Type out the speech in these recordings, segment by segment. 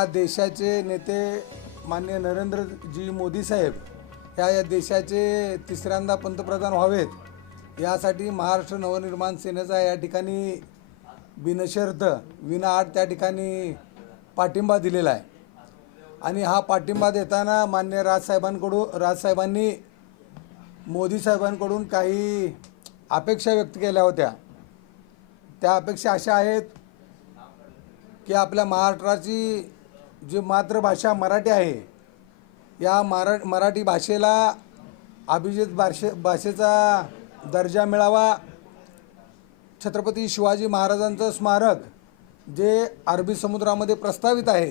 या देशाचे नेते मान्य नरेंद्रजी मोदी साहेब ह्या या देशाचे तिसऱ्यांदा पंतप्रधान व्हावेत. यासाठी महाराष्ट्र नवनिर्माण सेनेचा या ठिकाणी बिनशर्त विनाआट त्या ठिकाणी पाठिंबा दिलेला आहे. आणि हा पाठिंबा देताना मान्य राजसाहेबांकडून राजसाहेबांनी मोदी साहेबांकडून काही अपेक्षा व्यक्त केल्या होत्या. त्या अपेक्षा अशा आहेत की आपल्या महाराष्ट्राची जी मातृभाषा मराठी आहे या मरा मराठी भाषेला अभिजित भाषे भाषेचा दर्जा मिळावा. छत्रपती शिवाजी महाराजांचं स्मारक जे अरबी समुद्रामध्ये प्रस्तावित आहे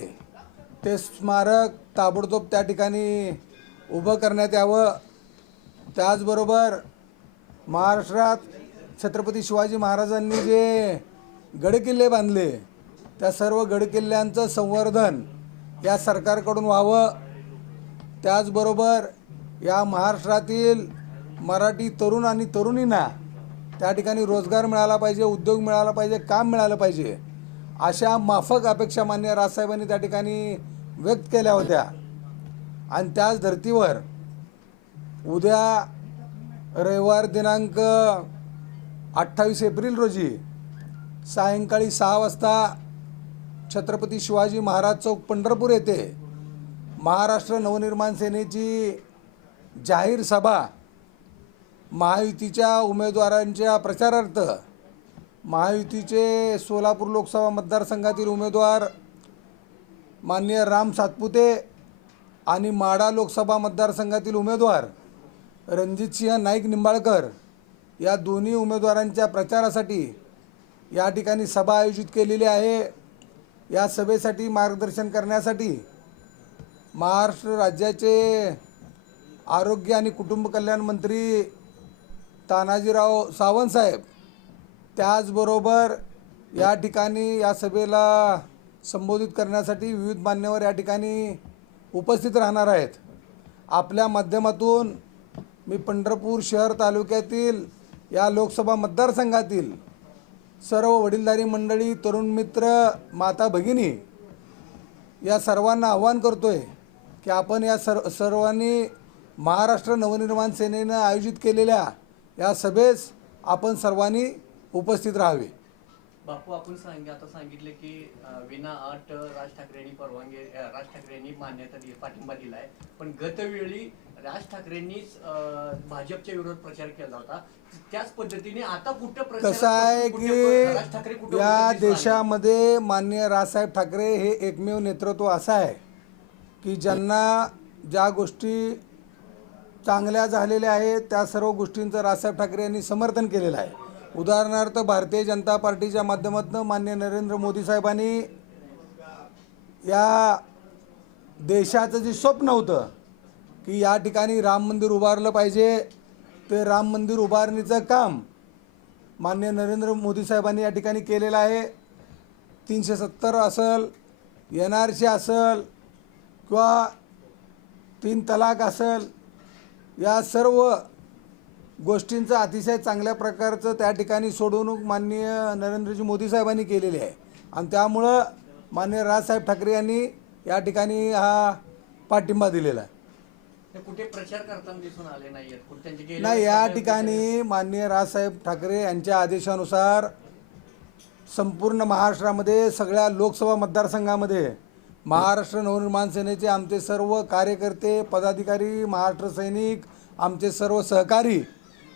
ते स्मारक ताबडतोब त्या ठिकाणी उभं करण्यात यावं. त्याचबरोबर महाराष्ट्रात छत्रपती शिवाजी महाराजांनी जे गडकिल्ले बांधले त्या सर्व गडकिल्ल्यांचं संवर्धन या सरकारकडून व्हावं. त्याचबरोबर या महाराष्ट्रातील मराठी तरुण आणि तरुणींना त्या ठिकाणी रोजगार मिळाला पाहिजे उद्योग मिळाला पाहिजे काम मिळालं पाहिजे अशा माफक अपेक्षा मान्य राजसाहेबांनी त्या ठिकाणी व्यक्त केल्या होत्या. आणि त्याच धर्तीवर उद्या रविवार दिनांक अठ्ठावीस एप्रिल रोजी सायंकाळी सहा वाजता छत्रपती शिवाजी महाराज चौक पंढरपूर येथे महाराष्ट्र नवनिर्माण सेनेची जाहीर सभा महायुतीच्या उमेदवारांच्या प्रचारार्थ महायुतीचे सोलापूर लोकसभा मतदारसंघातील उमेदवार माननीय राम सातपुते आणि माडा लोकसभा मतदारसंघातील उमेदवार रणजितसिंह नाईक निंबाळकर या दोन्ही उमेदवारांच्या प्रचारासाठी या ठिकाणी सभा आयोजित केलेली आहे. या सभेसाठी मार्गदर्शन करण्यासाठी महाराष्ट्र राज्याचे आरोग्य आणि कुटुंब कल्याण मंत्री तानाजीराव सावंत साहेब त्याचबरोबर या ठिकाणी या सभेला संबोधित करण्यासाठी विविध मान्यवर या ठिकाणी उपस्थित राहणार आहेत. आपल्या माध्यमातून मी पंढरपूर शहर तालुक्यातील या लोकसभा मतदारसंघातील सर्व वडीलधारी मंडळी तरुण मित्र माता भगिनी या सर्वांना आव्हान करतोय की आपण या सर्व सर्वांनी महाराष्ट्र नवनिर्माण सेनेनं आयोजित केलेल्या या सभेस आपण सर्वांनी उपस्थित राहावे. बापू आपण सांग आता सांगितले की विना अट राज ठाकरेंनी परवानगी राज ठाकरेंनी मान्यता दिली पाठिंबा दिला आहे पण गतवेळी राज ठाकरेंनीच भाजपच्या विरोधात प्रचार केला होता त्याच पद्धतीने आता कुठं कसं आहे कुठे- राज ठाकरे की या? देशामध्ये माननीय राजसाहेब ठाकरे हे एकमेव नेतृत्व असं आहे की ज्यांना ज्या गोष्टी चांगल्या झालेल्या आहेत त्या सर्व गोष्टींचं राजसाहेब ठाकरे यांनी समर्थन केलेलं आहे उदाहरणार्थ भारतीय जनता पार्टीच्या माध्यमातून मान्य नरेंद्र मोदी साहेबांनी या देशाचं जे स्वप्न होतं की या ठिकाणी राम मंदिर उभारलं पाहिजे. ते राम मंदिर उभारणीचं काम मान्य नरेंद्र मोदी साहेबांनी या ठिकाणी केलेलं आहे. तीनशे सत्तर असेल एन आर सी असेल किंवा तीन तलाक असेल या सर्व गोष्टींचं अतिशय चांगल्या प्रकारचं त्या ठिकाणी सोडवणूक माननीय नरेंद्रजी मोदी साहेबांनी केलेली आहे. आणि त्यामुळं माननीय राजसाहेब ठाकरे यांनी या ठिकाणी हा पाठिंबा दिलेला आहे. कुठे प्रचार करताना दिसून आले नाहीयेत. नाही या ठिकाणी माननीय राजसाहेब ठाकरे यांच्या आदेशानुसार संपूर्ण महाराष्ट्रामध्ये सगळ्या लोकसभा मतदारसंघामध्ये महाराष्ट्र नवनिर्माण सेनेचे आमचे सर्व कार्यकर्ते पदाधिकारी महाराष्ट्र सैनिक आमचे सर्व सहकारी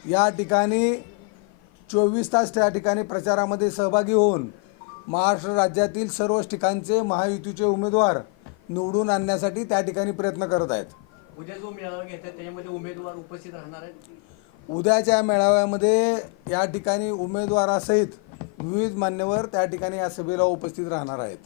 या ठिकाणी चोवीस तास त्या ठिकाणी प्रचारामध्ये सहभागी होऊन महाराष्ट्र राज्यातील सर्व ठिकाणचे महायुतीचे उमेदवार निवडून आणण्यासाठी त्या ठिकाणी प्रयत्न करत आहेत. उद्या जो मेळावा घेतात त्याच्यामध्ये उमेदवार उपस्थित राहणार आहेत? उद्याच्या मेळाव्यामध्ये या ठिकाणी उमेदवारासहित विविध मान्यवर त्या ठिकाणी या सभेला उपस्थित राहणार आहेत.